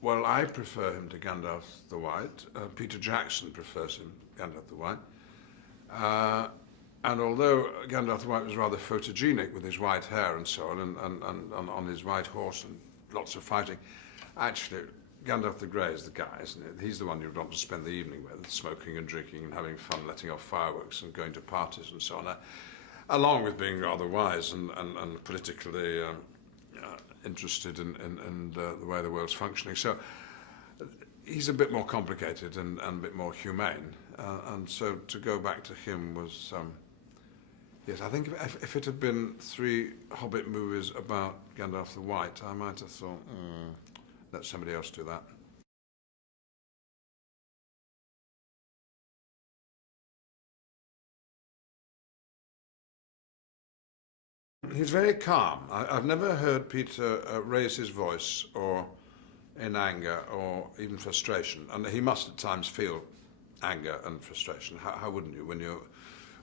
Well, I prefer him to Gandalf the White. Peter Jackson prefers him, Gandalf the White. And although Gandalf the White was rather photogenic with his white hair and so on, and on his white horse and lots of fighting, actually, Gandalf the Grey is the guy, isn't it? He's the one you'd want to spend the evening with, smoking and drinking and having fun, letting off fireworks and going to parties and so on, along with being rather wise and politically interested in the way the world's functioning. So he's a bit more complicated and a bit more humane. And so to go back to him was, yes, I think if it had been 3 Hobbit movies about Gandalf the White, I might have thought, let somebody else do that. He's very calm. I've never heard Peter raise his voice or in anger or even frustration. And he must at times feel anger and frustration. How wouldn't you when you're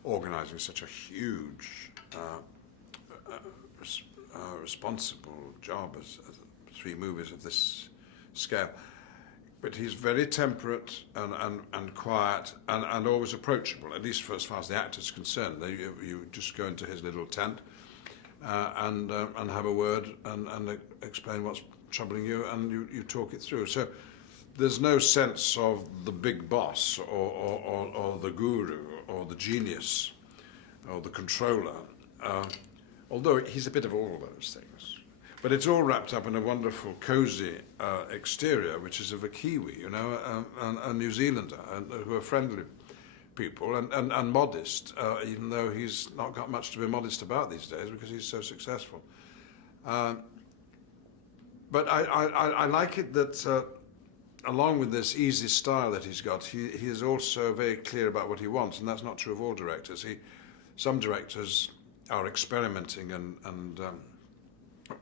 organising such a huge, responsible job as 3 movies of this scale? But he's very temperate and quiet and always approachable, at least for as far as the actor's concerned. You just go into his little tent and have a word and explain what's troubling you, and you talk it through. So there's no sense of the big boss or the guru or the genius or the controller, although he's a bit of all those things. But it's all wrapped up in a wonderful, cosy exterior, which is of a Kiwi, you know, a New Zealander, who are friendly people and modest, even though he's not got much to be modest about these days because he's so successful. But I like it that along with this easy style that he's got, he is also very clear about what he wants, and that's not true of all directors. Some directors are experimenting and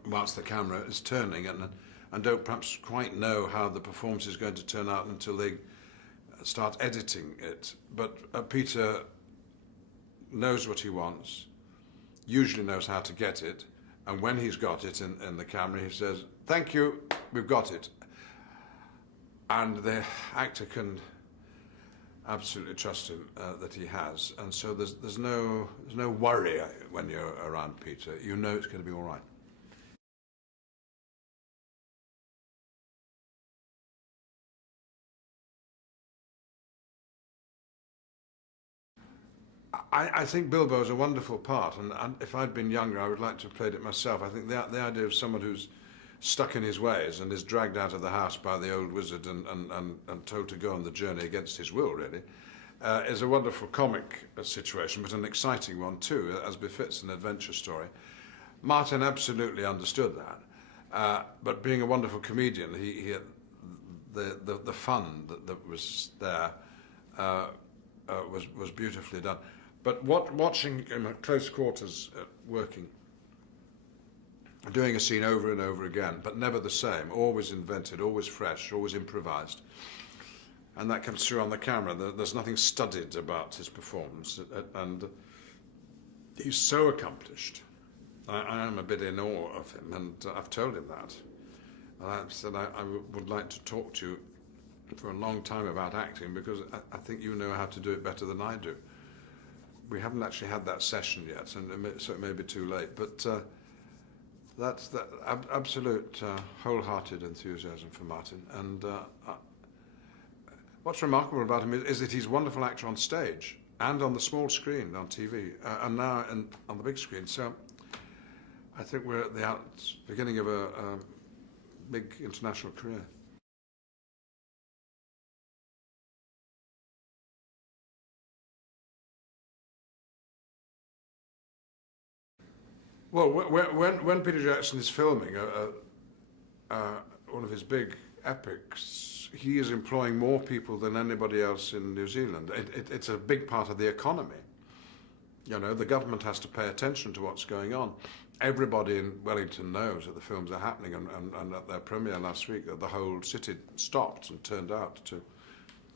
whilst the camera is turning and don't perhaps quite know how the performance is going to turn out until they start editing it. But Peter knows what he wants, usually knows how to get it, and when he's got it in the camera, he says, "Thank you, we've got it." And the actor can absolutely trust him that he has, and so there's no worry when you're around Peter. You know it's going to be all right. I think Bilbo is a wonderful part, and if I'd been younger, I would like to have played it myself. I think the idea of someone who's stuck in his ways and is dragged out of the house by the old wizard and told to go on the journey against his will, really, is a wonderful comic situation, but an exciting one too, as befits an adventure story. Martin absolutely understood that, but being a wonderful comedian, he the fun that was there was beautifully done. But watching him at close quarters working, doing a scene over and over again, but never the same, always invented, always fresh, always improvised. And that comes through on the camera. There's nothing studied about his performance, and he's so accomplished. I am a bit in awe of him, and I've told him that. And I've said I would like to talk to you for a long time about acting, because I think you know how to do it better than I do. We haven't actually had that session yet, and so it may be too late, but that's the absolute wholehearted enthusiasm for Martin. And what's remarkable about him is that he's a wonderful actor on stage and on the small screen on TV, and now on the big screen. So I think we're at the beginning of a big international career. Well, when Peter Jackson is filming one of his big epics, he is employing more people than anybody else in New Zealand. It's a big part of the economy. You know, the government has to pay attention to what's going on. Everybody in Wellington knows that the films are happening, and at their premiere last week, the whole city stopped and turned out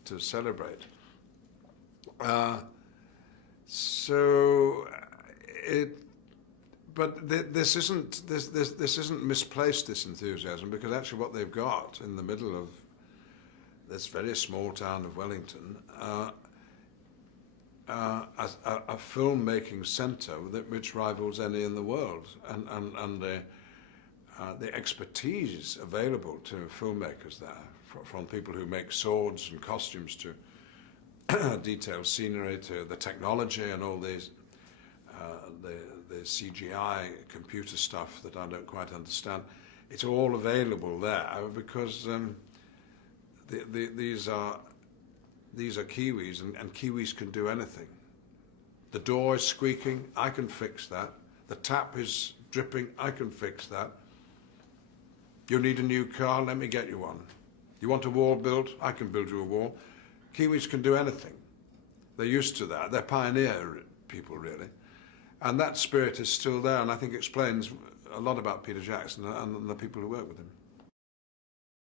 to celebrate. So this isn't misplaced, this enthusiasm, because actually what they've got in the middle of this very small town of Wellington, a film-making centre which rivals any in the world, and the expertise available to filmmakers there, from people who make swords and costumes to detailed scenery, to the technology and all these the CGI computer stuff that I don't quite understand. It's all available there because these are Kiwis, and Kiwis can do anything. The door is squeaking, I can fix that. The tap is dripping, I can fix that. You need a new car, let me get you one. You want a wall built, I can build you a wall. Kiwis can do anything. They're used to that. They're pioneer people, really. And that spirit is still there, and I think explains a lot about Peter Jackson and the people who work with him.